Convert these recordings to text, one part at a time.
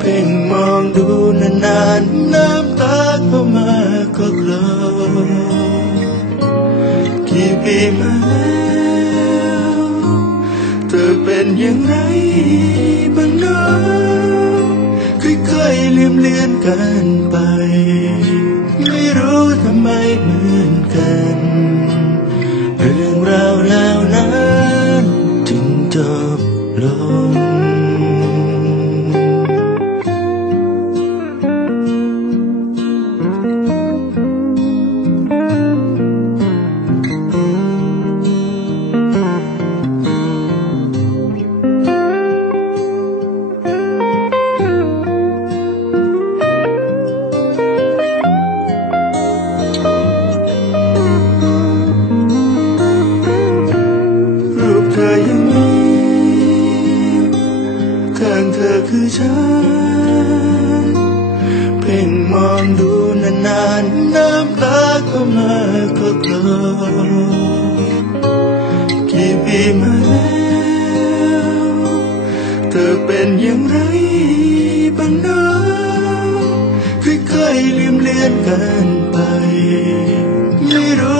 เพ่งมองดูนานๆน้ำตาเข้ามาก็กลอกี่ปีมาแล้วเธอเป็นอย่างไรบ้างเนาะค่อยๆลืมเลือนกันไป มองดูนานๆน้ำตาก็มาก็กลอกี่ปีมาแล้วเธอเป็นอย่างไรบ้างเนะค่อยๆลืมเลือนกันไป ไม่รู้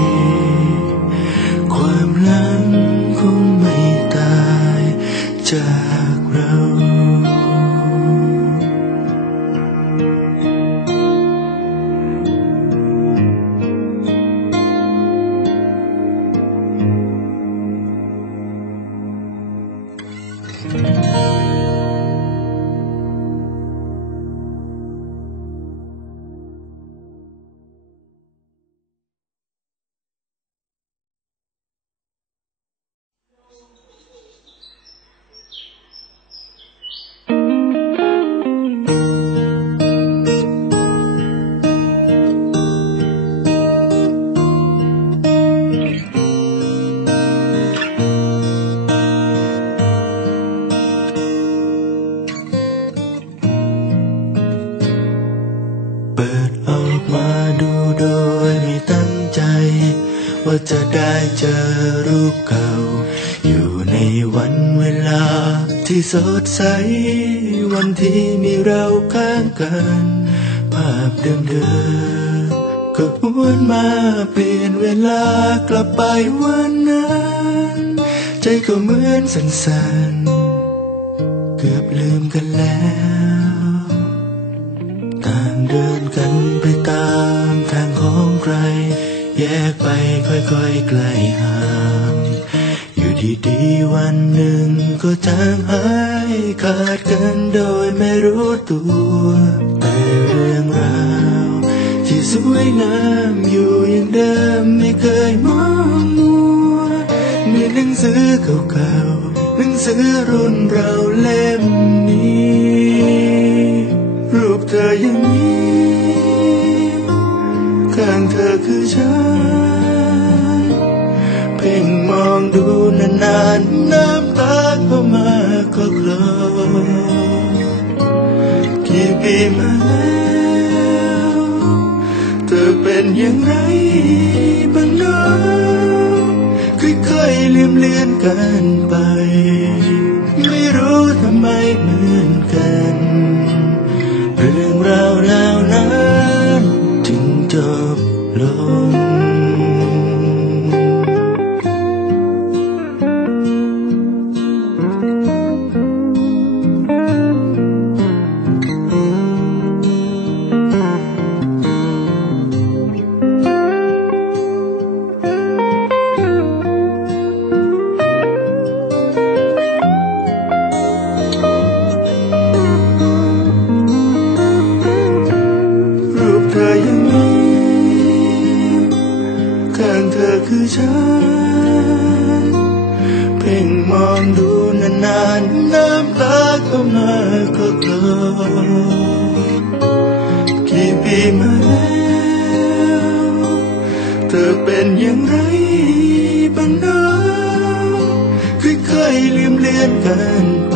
เที่สดใส วันที่มีเราข้างกัน ภาพเดิมๆก็หวนมาเปลี่ยนเวลากลับไปวันนั้น ใจก็เหมือนสั่นๆ เกือบลืมกันแล้วต่างเดินกันไปตามทางของใคร แยกไปค่อยๆไกลห่าง อยู่ดีๆวันหนึ่งก็จางหายขาดกันโดยไม่รู้ตัวแต่เรื่องราวที่สวยงามอยู่อย่างเดิมไม่เคยมองมัวในหนังสือเก่าๆหนังสือรุ่นเราเล่มนี้ รูปเธอยังมีข้างเธอคือฉัน มเมองดูนานๆน้ำตาก็มาก็กลอกี่ปีมาแล้วเธอเป็นอย่างไรบ้างนะค่อยๆลืมเลือนกันไป